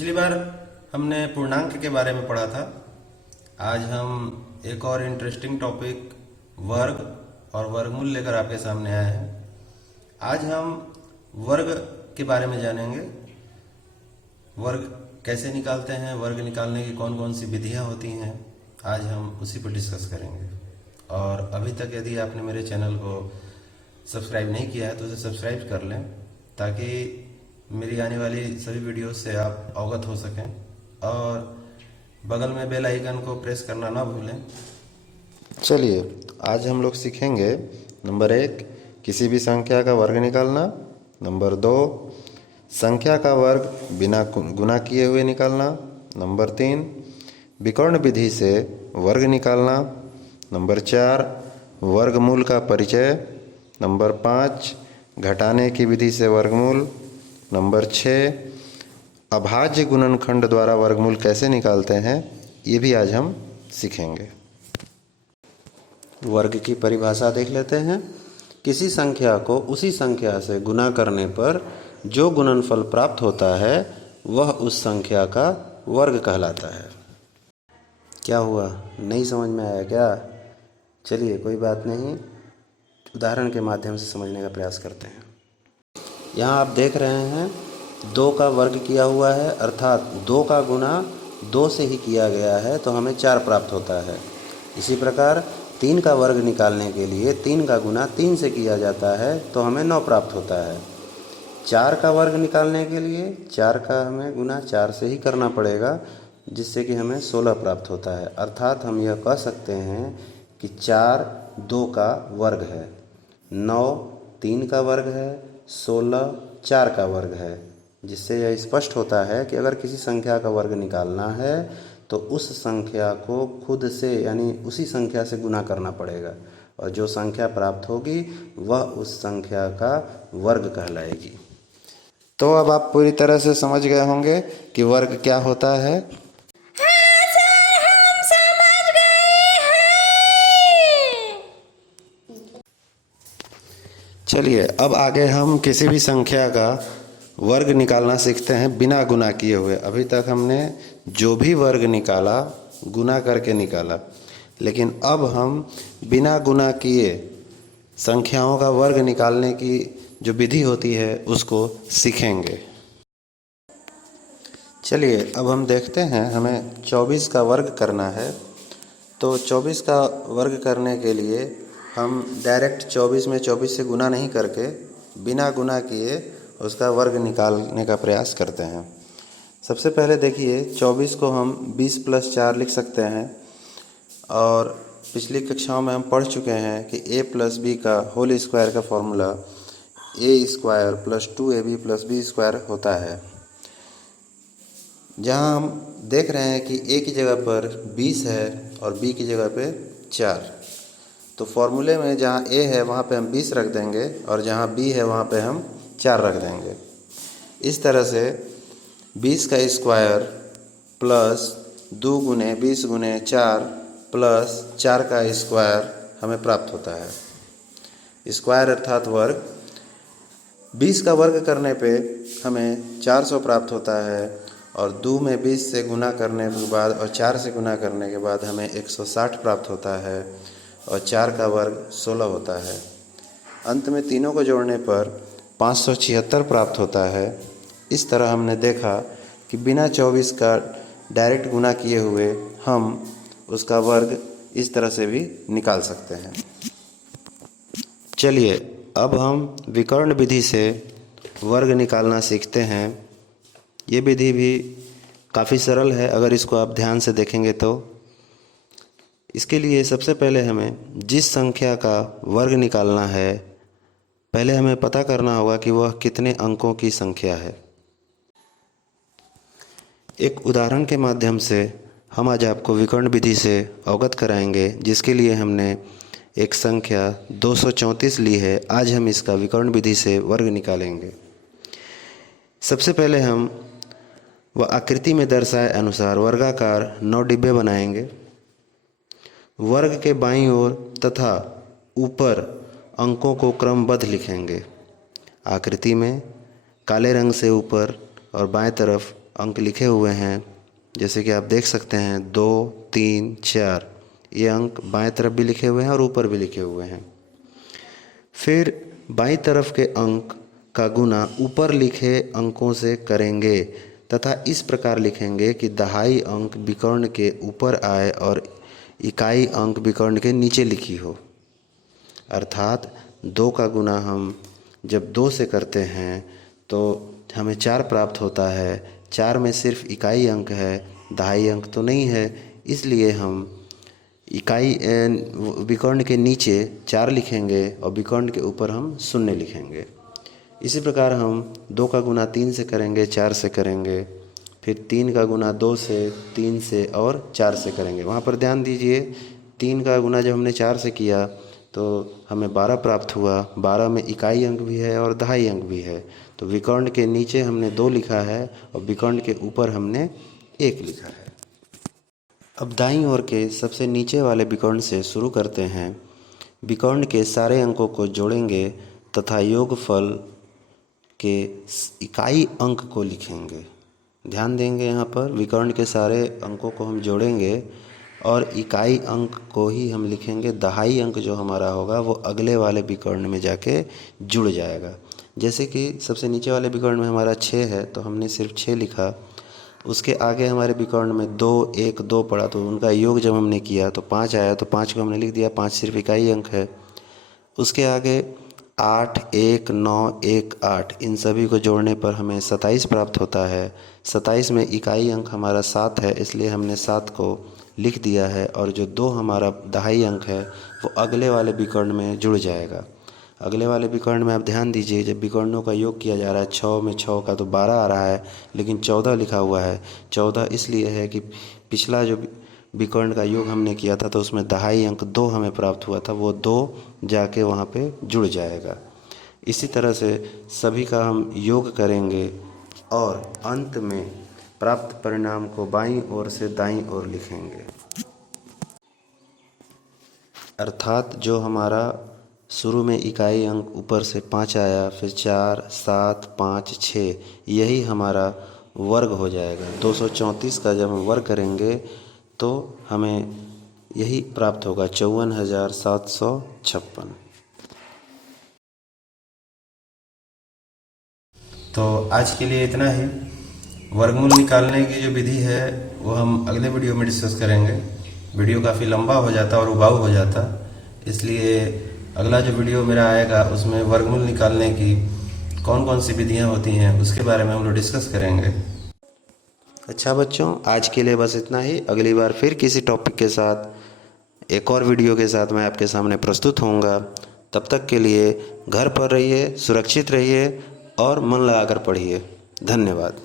पिछली बार हमने पूर्णांक के बारे में पढ़ा था। आज हम एक और इंटरेस्टिंग टॉपिक वर्ग और वर्गमूल लेकर आपके सामने आए हैं। आज हम वर्ग के बारे में जानेंगे। वर्ग कैसे निकालते हैं, वर्ग निकालने की कौन कौन सी विधियां होती हैं, आज हम उसी पर डिस्कस करेंगे। और अभी तक यदि आपने मेरे चैनल को सब्सक्राइब नहीं किया है तो उसे सब्सक्राइब कर लें, ताकि मेरी आने वाली सभी वीडियो से आप अवगत हो सकें और बगल में बेल आइकन को प्रेस करना ना भूलें। चलिए आज हम लोग सीखेंगे नंबर 1 किसी भी संख्या का वर्ग निकालना, नंबर 2 संख्या का वर्ग बिना गुणा किए हुए निकालना, नंबर 3 विकर्ण विधि से वर्ग निकालना, नंबर 4 वर्गमूल का परिचय, नंबर 5 घटाने की विधि से वर्गमूल, नंबर 6 अभाज्य गुणनखंड द्वारा वर्गमूल कैसे निकालते हैं, ये भी आज हम सीखेंगे। वर्ग की परिभाषा देख लेते हैं। किसी संख्या को उसी संख्या से गुणा करने पर जो गुणनफल प्राप्त होता है वह उस संख्या का वर्ग कहलाता है। क्या हुआ, नहीं समझ में आया क्या? चलिए कोई बात नहीं, उदाहरण के माध्यम से समझने का प्रयास करते हैं। यहाँ आप देख रहे हैं 2 का वर्ग किया हुआ है, अर्थात 2 का गुणा 2 से ही किया गया है तो हमें 4 प्राप्त होता है। इसी प्रकार 3 का वर्ग निकालने के लिए 3 का गुणा 3 से किया जाता है तो हमें 9 प्राप्त होता है। 4 का वर्ग निकालने के लिए 4 का हमें गुणा 4 से ही करना पड़ेगा, जिससे कि हमें 16 प्राप्त होता है। अर्थात हम यह कह सकते हैं कि 4 2 का वर्ग है, 9 3 का वर्ग है, 16 4 का वर्ग है। जिससे यह स्पष्ट होता है कि अगर किसी संख्या का वर्ग निकालना है तो उस संख्या को खुद से यानी उसी संख्या से गुणा करना पड़ेगा और जो संख्या प्राप्त होगी वह उस संख्या का वर्ग कहलाएगी। तो अब आप पूरी तरह से समझ गए होंगे कि वर्ग क्या होता है। हाँ सर, हम समझ गए हैं। चलिए अब आगे हम किसी भी संख्या का वर्ग निकालना सीखते हैं बिना गुणा किए हुए। अभी तक हमने जो भी वर्ग निकाला गुणा करके निकाला, लेकिन अब हम बिना गुणा किए संख्याओं का वर्ग निकालने की जो विधि होती है उसको सीखेंगे। चलिए अब हम देखते हैं, हमें 24 का वर्ग करना है। तो 24 का वर्ग करने के लिए हम डायरेक्ट 24 में 24 से गुणा नहीं करके बिना गुणा किए उसका वर्ग निकालने का प्रयास करते हैं। सबसे पहले देखिए 24 को हम 20 + 4 लिख सकते हैं और पिछली कक्षाओं में हम पढ़ चुके हैं कि a + b का होल स्क्वायर का फॉर्मूला a² + 2ab + b² होता है। जहां हम देख रहे हैं कि a की जगह पर 20 है और b की जगह पे 4, तो फॉर्मूले में जहां a है वहां पे हम 20 रख देंगे और जहां b है वहां पे हम 4 रख देंगे। इस तरह से 20 का स्क्वायर प्लस 2 × 20 × 4 प्लस 4 का स्क्वायर हमें प्राप्त होता है। स्क्वायर अर्थात वर्ग। 20 का वर्ग करने पे हमें 400 प्राप्त होता है और 2 में 20 से गुना करने के बाद और 4 से गुना करने के बाद हमें 160 प्राप्त होता है और 4 का वर्ग 16 होता है। अंत में तीनों को जोड़ने पर 576 प्राप्त होता है। इस तरह हमने देखा कि बिना 24 का डायरेक्ट गुणा किए हुए हम उसका वर्ग इस तरह से भी निकाल सकते हैं। चलिए अब हम विकर्ण विधि से वर्ग निकालना सीखते हैं। ये विधि भी काफ़ी सरल है अगर इसको आप ध्यान से देखेंगे तो। इसके लिए सबसे पहले हमें जिस संख्या का वर्ग निकालना है पहले हमें पता करना होगा कि वह कितने अंकों की संख्या है। एक उदाहरण के माध्यम से हम आज आपको विकर्ण विधि से अवगत कराएंगे, जिसके लिए हमने एक संख्या 234 ली है। आज हम इसका विकर्ण विधि से वर्ग निकालेंगे। सबसे पहले हम वह आकृति में दर्शाए अनुसार वर्गाकार 9 डिब्बे बनाएंगे। वर्ग के बाईं ओर तथा ऊपर अंकों को क्रमबद्ध लिखेंगे। आकृति में काले रंग से ऊपर और बाएं तरफ अंक लिखे हुए हैं, जैसे कि आप देख सकते हैं 2, 3, 4। ये अंक बाएं तरफ भी लिखे हुए हैं और ऊपर भी लिखे हुए हैं। फिर बाईं तरफ के अंक का गुना ऊपर लिखे अंकों से करेंगे तथा इस प्रकार लिखेंगे कि दहाई अंक विकर्ण के ऊपर आए और इकाई अंक विकर्ण के नीचे लिखी हो। अर्थात 2 का गुना हम जब 2 से करते हैं तो हमें 4 प्राप्त होता है। 4 में सिर्फ इकाई अंक है, दहाई अंक तो नहीं है, इसलिए हम इकाई विकर्ण के नीचे 4 लिखेंगे और विकर्ण के ऊपर हम 0 लिखेंगे। इसी प्रकार हम 2 का गुना 3 से करेंगे, 4 से करेंगे, फिर 3 का गुना 2 से, 3 से और 4 से करेंगे। वहाँ पर ध्यान दीजिए, 3 का गुना जब हमने 4 से किया तो हमें 12 प्राप्त हुआ। 12 में इकाई अंक भी है और दहाई अंक भी है, तो विकर्ण के नीचे हमने 2 लिखा है और विकर्ण के ऊपर हमने 1 लिखा है। अब दाईं ओर के सबसे नीचे वाले विकर्ण से शुरू करते हैं। विकर्ण के सारे अंकों को जोड़ेंगे तथा योगफल के इकाई अंक को लिखेंगे। ध्यान देंगे, यहाँ पर विकर्ण के सारे अंकों को हम जोड़ेंगे और इकाई अंक को ही हम लिखेंगे। दहाई अंक जो हमारा होगा वो अगले वाले विकर्ण में जाके जुड़ जाएगा। जैसे कि सबसे नीचे वाले विकर्ण में हमारा 6 है तो हमने सिर्फ 6 लिखा। उसके आगे हमारे विकर्ण में 2, 1, 2 पड़ा तो उनका योग जब हमने किया तो 5 आया, तो 5 को हमने लिख दिया। 5 सिर्फ इकाई अंक है। उसके आगे 8, 1, 9, 1, 8 इन सभी को जोड़ने पर हमें 27 प्राप्त होता है। 27 में इकाई अंक हमारा 7 है, इसलिए हमने 7 को लिख दिया है और जो 2 हमारा दहाई अंक है वो अगले वाले विकर्ण में जुड़ जाएगा। अगले वाले विकर्ण में आप ध्यान दीजिए, जब विकर्णों का योग किया जा रहा है 6 में 6 का तो 12 आ रहा है, लेकिन 14 लिखा हुआ है। 14 इसलिए है कि पिछला जो विकर्ण का योग हमने किया था तो उसमें दहाई अंक 2 हमें प्राप्त हुआ था, वो 2 जाके वहाँ पे जुड़ जाएगा। इसी तरह से सभी का हम योग करेंगे और अंत में प्राप्त परिणाम को बाईं ओर से दाईं ओर लिखेंगे। अर्थात जो हमारा शुरू में इकाई अंक ऊपर से 5 आया, फिर 4, 7, 5, 6, यही हमारा वर्ग हो जाएगा। 234 का जब हम वर्ग करेंगे तो हमें यही प्राप्त होगा, 54,756। तो आज के लिए इतना ही। वर्गमूल निकालने की जो विधि है वो हम अगले वीडियो में डिस्कस करेंगे। वीडियो काफ़ी लंबा हो जाता और उबाऊ हो जाता, इसलिए अगला जो वीडियो मेरा आएगा उसमें वर्गमूल निकालने की कौन कौन सी विधियां होती हैं उसके बारे में हम लोग डिस्कस करेंगे। अच्छा बच्चों, आज के लिए बस इतना ही। अगली बार फिर किसी टॉपिक के साथ एक और वीडियो के साथ मैं आपके सामने प्रस्तुत होऊंगा। तब तक के लिए घर पर रहिए, सुरक्षित रहिए और मन लगाकर पढ़िए। धन्यवाद।